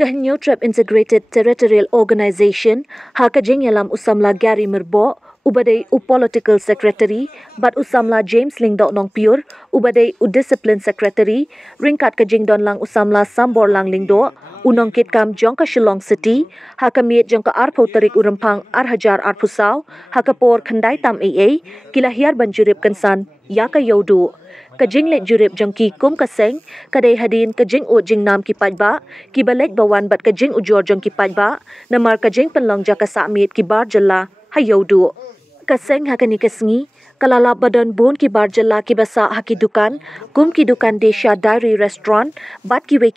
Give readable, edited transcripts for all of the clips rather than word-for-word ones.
Kehenyo Trap Integrated Territorial Organization hakajing yalam usamla Gary Mirbo ubadai Political Secretary bat usamla James Lingdok Nong Pure ubadai Discipline Secretary ringkat kajing don lang usamla Sambor Lang Lingdo unongkit kam jongka Shillong City hakamiet jongka arpo tarik urampang arhajar arpusau hakapor khandai tam AA kilahiar banjurip kensan yaka yodu kajing let jurip jongki kum kaseng kadai hadin kajing jing nam ki pajba ki balek bawan bat kajing ujor jongki pajba namar kajing penlong jaka samit ki bar jalla hayodu kaseng hakani kesengi kalala badan bun ki bar jalla ki basa haki dukan kum ki dukan desha diary restaurant bat ki we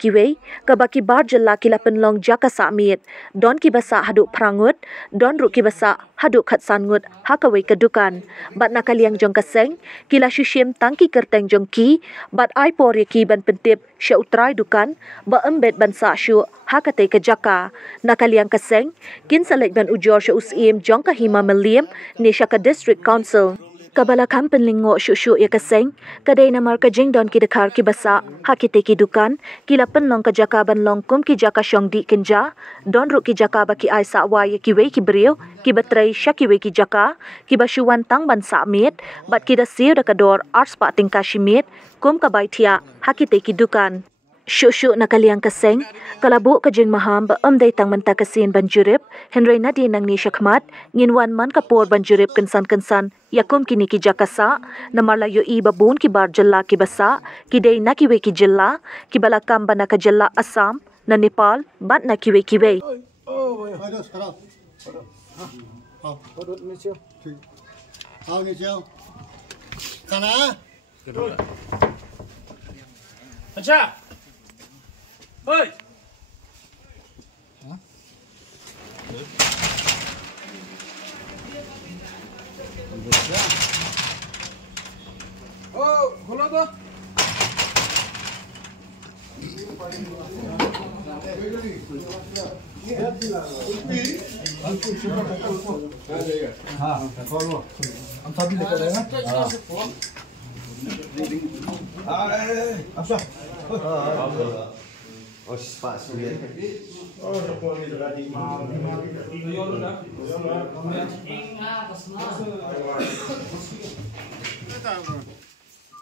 kabaki bar jalla ki la penlong jaka samit don ki basa haduk prangut don ru ki basa haduk khatsan ngut hakawe ke dukan bat nakaliang jong kaseng kila shushim tangki kerteng jong ki bat ai por ki ban pentip sha utrai dukan ba embed ban sa shu hakate ke jaka nakaliang kaseng kin salek ban ujor sha usim jong ka hima meliam ni shaka district council kabala kam penlingo shushu ya kaseng kadai namar kajing don ki dekhar ki basa hakite ki dukan kila penlong ka jaka ban long kum ki jaka shong di kenja don ru ki jaka ba ki ai sa wa ya ki we ki brio ki batrai shaki we ki jaka ki bashuan tang ban sa mit bat ki da siu da kador ars pa tingka shimit kum ka baitia hakite ki dukan Shushu nakaliang kaseng kalabu kajing maham ba amday tang manta kasin banjurip Henry Nadi nang ni Shakmat nginwan man kapor banjurip kensan yakum kini ki jakasa namarla yo i babun ki bar jalla ki basa ki dei nakiwe ki jilla ki balakam bana ka jalla Assam na Nepal bat nakiwe ki we Acha Oi. Oh, kholo to. हाँ, खोलो। हम सभी लेकर आए हैं। हाँ। Oh, espaço ya. Oh, no puedo ni tocar ni más.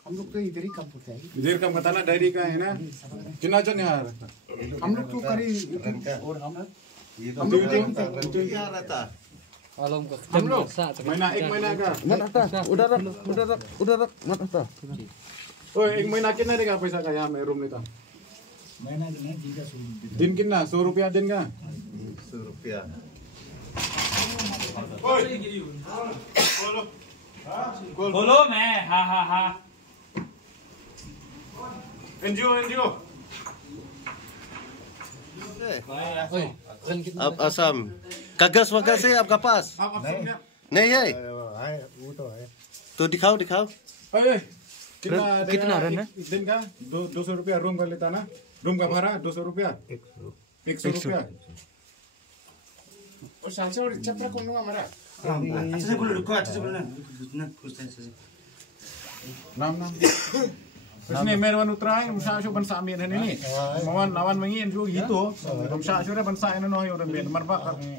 हम लोग तो इधर ही काम करते हैं इधर काम करता ना डायरी का है ना कितना जन यार हम लोग तो करी और हम लोग क्या रहता हम लोग महीना एक महीना का मत आता उधर मत आता ओए एक महीना कितना देगा पैसा का यहाँ में रूम लेता महीना दिन का दिन कितना 100 रुपया दिन का 100 रुपया खोलो मैं हाँ एनजीओ अब असम कागज वगैरह है आपका पास नहीं है वो तो है तो दिखाओ कितना रन है दिन का 200 रुपया रूम का लेता ना रूम का भाड़ा 200 रुपया 100 रुपया और सांसे और चपरा कौन होगा हमारा अच्छा से बोलो रुको अच्छा से बोलो ना पूछते हैं नाम इसने मेरे वन उतरा है मुझे आशु बंसा में है नहीं नावन मंगी जो gitu मुझे आशु रे बंसा है ना यो रे मरबा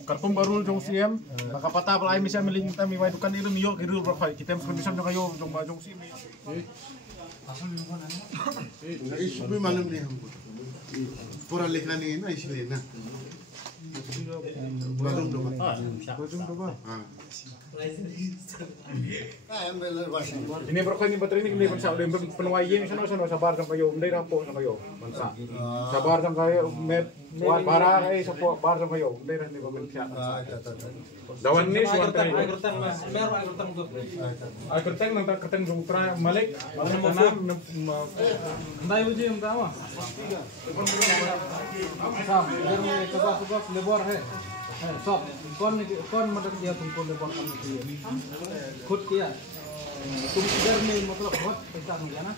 करपुम barul jong siem kapata palai misa meling ta mi wai dukan itu miyo kiru berkhai kita condition jong ayo jong si इसमें मालूम नहीं हमको पूरा लिखना नहीं है ना इसलिए ना ini berkhai ni baterai ni kini bangsa udah penuai yang sana sabar jong kayo ndai rapo jong kayo bangsa sabar jong kayo buat barang sapo bar jong kayo ndai ran ni bangsa dawan ni suan trai ai kerteng nang kerteng jong tra malik nam ndai uji हम दावा साहब इधर में कसा लेबर है सब कौन मतलब दिया तुमको लेबर काम किया खुद किया तुम इधर में मतलब बहुत पैसा हो गया ना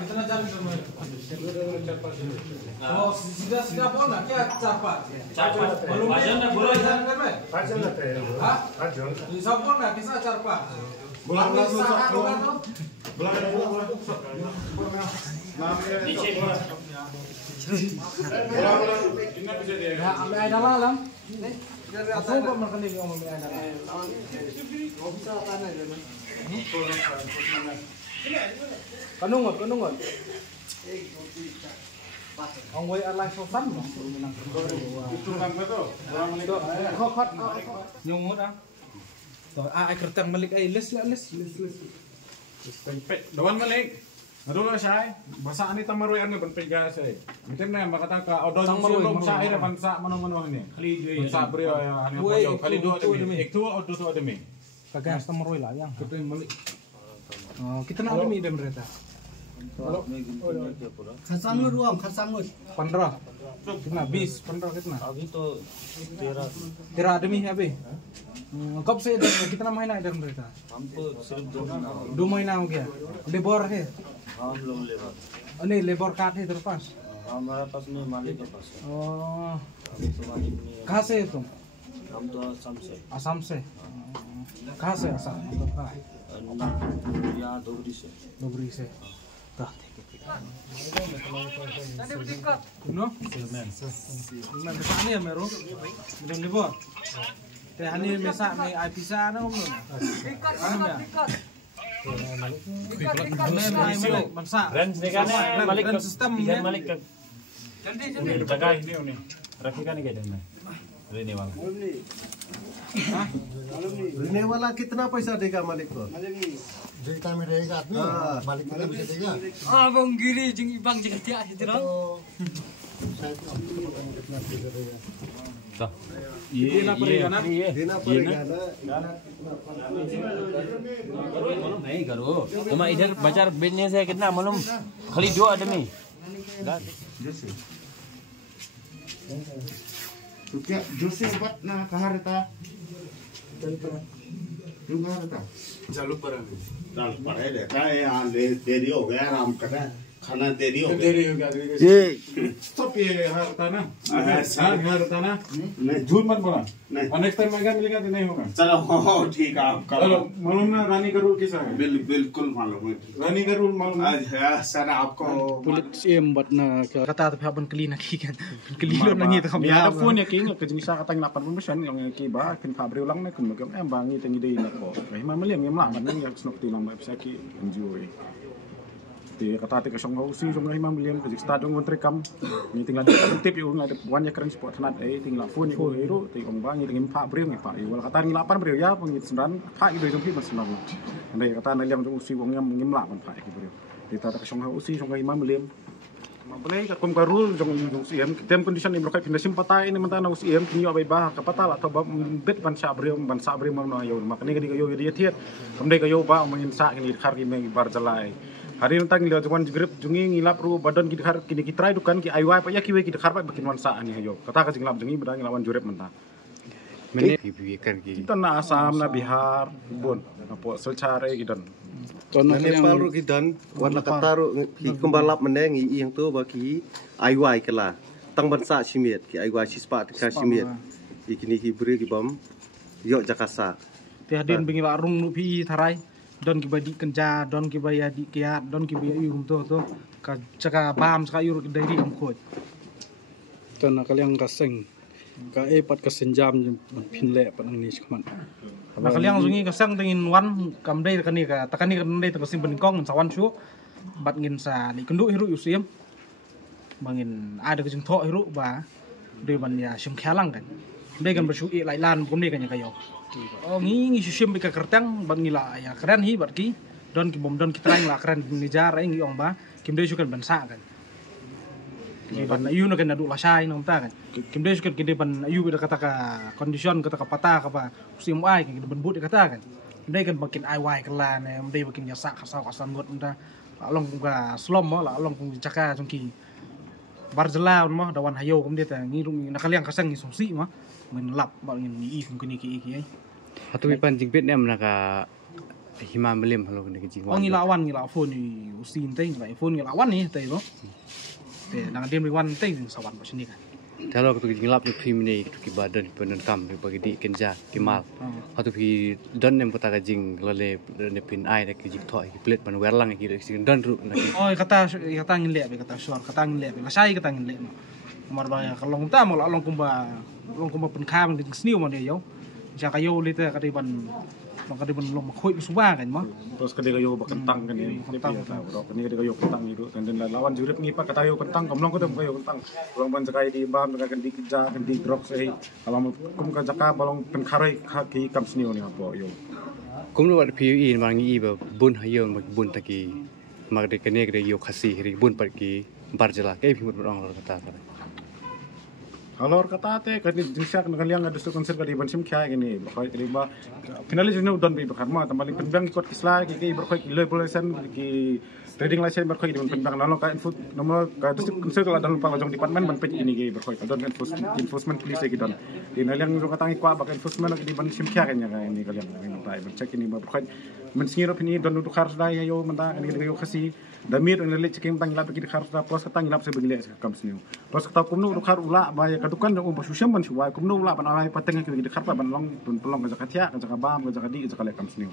कितना चार्ज सीधा सीधा बोल ना क्या 4-5 मालूम है बोलो इधर कर में 5 जन लगते हैं हाँ 5 जन सब बोल ना कितना 4-5 बोला ambil air dalam lam. Aku kok makan ini om ambil air dalam. Bisa tanah dia. Kanungot. Ông quay online số sắn mà. Itu kan betul. Orang menikah. Khot. Nyungut ah. Rồi ai kertang balik ai les. Pempek. Dawan balik. Aduh saya, bahasa ini tamaroy ano penpegas saya. Mungkin na makataka odon sulong sa ira bansa mano ini. Bansa brio ano yo kali dua demi. Ek tu odo tu demi. Kagak tamaroy lah yang. Oh, kita nak demi dem mereka. खसांग रुआम खसांग 15 कितना 20 15 कितना अभी तो 13 आदमी है अभी कब से इधर कितना महीना इधर में रहता हमको सिर्फ 2 महीना हो गया लेबर है हम लोग लेबर नहीं लेबर कार्ड है तेरे पास हमारा पास नहीं मालिक के पास है अभी तो मालिक नहीं है कहाँ से है तुम हम तो असम से कहाँ से असम मतलब कहाँ यहाँ डोगरी से No? Mesak ni meru. Dengan libur. Teh hani mesak ni ai pisa na om na. Malik. Mesak. Range ni kan Malik sistem ni. Malik ke. Ini bagai ini. Rakikan ni kayak mana? Ini वाला. रहने वाला कितना पैसा देगा मालिक को जेता में रहेगा आदमी मालिक कितना पैसा देगा बंग गिरी जिंग बंग जगह क्या है तेरा ये देना पड़ेगा ना नहीं करो तुम इधर बाजार बेचने से कितना मालूम खाली 2 आदमी तो क्या जो से बात ना कहाँ रहता क्यों कहाँ रहता चालू पर रहता है यहाँ देरी हो गया आराम करना खाना देरी हो गया ये stop ये harta ना harta ना झूठ मत बोला नेक्स्ट टाइम अगर मिलेगा तो नहीं होगा चलो ठीक है आप चलो मालूम ना रानी का रूल कैसा है बिल्कुल मालूम है रानी का रूल मालूम है सर आपको Pulit em buat na kata tapi abang keli nak ikan keli lo nangi tu kami ada pun ya king ke jenis kata 80% yang kiba kin fabri ulang na kun magam em bangi tengi dei na ko kay mamaliam yam la man yang snok tilang ba bisa ki enjoy ti kata ti kasong hausi song ngai mamaliam ke stadium ngontri kam ni tinggal tip yu ngai wan ya keren sport nat tinggal pun yu ero ti ong bangi tengi fabri ngai pa yu kata ni 8 brio ya pengit sendan pa yu jong pi mas sendan andai kata na liam jong usi wong ngam ngim la man pa ki brio ti ta kasong hausi song ngai mamaliam Boleh kum karul jong siem tem condition ni blokai pindah simpata ini mentana siem kinyo abai bah kapata atau bet bansa brim mau yo makni gadi kayo dia tiet kamdai kayo ba mangin sa kini khar ki me bar jalai hari nantang lihat juan grip jungi ngilap ru badan ki khar kini kitrai dukan ki aiwai pa ya ki we ki khar pa bikin wan sa ani yo kata ka jinglap jungi badang lawan jurep menta kita na Asam na Bihar bun apo selcare gidan Nepal ru kidan warna kataru ki kumbalap meneng yang tu bagi aiwai kala tang bansa simit ki aiwai sispa ka simit ikini ki beri ki bom yo jakasa tiadin bingi warung nu pi tharai don ki badi kenja don ki baya di kiat don ki baya yu to ka jaka bam ska yu ki dai am khoj ton kaliang kaseng ka epat kasenjam pin le panang ni skman Nah kalian sungi kesang dengan wan kamdai kani ka takani kamdai terkesim beningkong sawan syu bat ngin sa li kendu hiru yusim bangin ada ke jengtho hiru ba de ban ya sim khalang kan dei kan bersu i lai lan pom ni kan ya kayo oh ngi sim bi ka kertang ban ngila ya keren hi bat ki don ki bom don ki trang la keren ni jar ai ngi ong ba kim dei su kan ban sa kan ban ayu na kan adu la sai nom ta kan kim dei su kan kide ban ayu bi kata ka condition kata ka pata ka ba sim ai kan ban but kata kan dei kan makin ai wai kala ne dei makin ya sa kasau kasan got nda along ka slom mo la along kung jaka jongki barjela mo dawan hayo kum dia ta ngi rung nakaliang kasang ngi songsi ma menlap balangin ni mungkin iki ai Hatu ipan jing Vietnam naka hima melim halo kena jing. Oh ngilawan phone ni usin teh phone ngilawan ni teh lo. Teh nang dia meriwan teh sawan pas ni kan. Kalau tu jing lap ni film ni tu badan penan kam bagi di kenja kimal. Hatu pi don nem pata jing lale ne pin ai dak jing thoi plate pan werlang ki sing don ru nak. Oh kata ngin lek kata suar kata ngin lek la sai kata ngin lek no. Mar ba ya kalau ta mo long kumba pen kham ding sniu mo dia yo. Jaka yo lite kadiban makadiban long khoi suba kan mo. Terus ketika yo kentang kan ini dia tahu ini ketika yo kentang itu dan lawan jurip ngipa kata yo kentang kamlong ko yo kentang orang ban jakai di bam dengan di keja di drop sei kalau kum ka jaka balong pen kharai kaki kam sniu ni apa yo kum lu wat PUI mangi ba bun hayo bun taki mag de kene de yo khasi ri bun par ki barjala ke phimut orang kata Kalau kata teh kan disa kan kalian ada konser kali ban sim kaya gini bakal kali ba finalis ini udah bi bakar ma tambali penbang ikut kislah ki bakal levelation ki trading license bakal di penbang lalu ka info nomor ka district konser kalau dalam pangajong department ban pej ini ki bakal don enforcement police ki don di naliang jo katangi kwa bakal enforcement di ban sim kaya nya ini kalian tai cek ini bakal mensingiro ini don untuk harus daya yo menta ini yo kasi damir ang lalit cikin tang ilap kiti kharta pos katang ilap sebagi lek kamsniu pos kata kumnu ukar ula baya kadukan dong umpasusyam ban siwa kumnu ula ban alai pateng kiti kharta ban long pelong ka jakatia ka jakabam ka jakadi ka jakalek kamsniu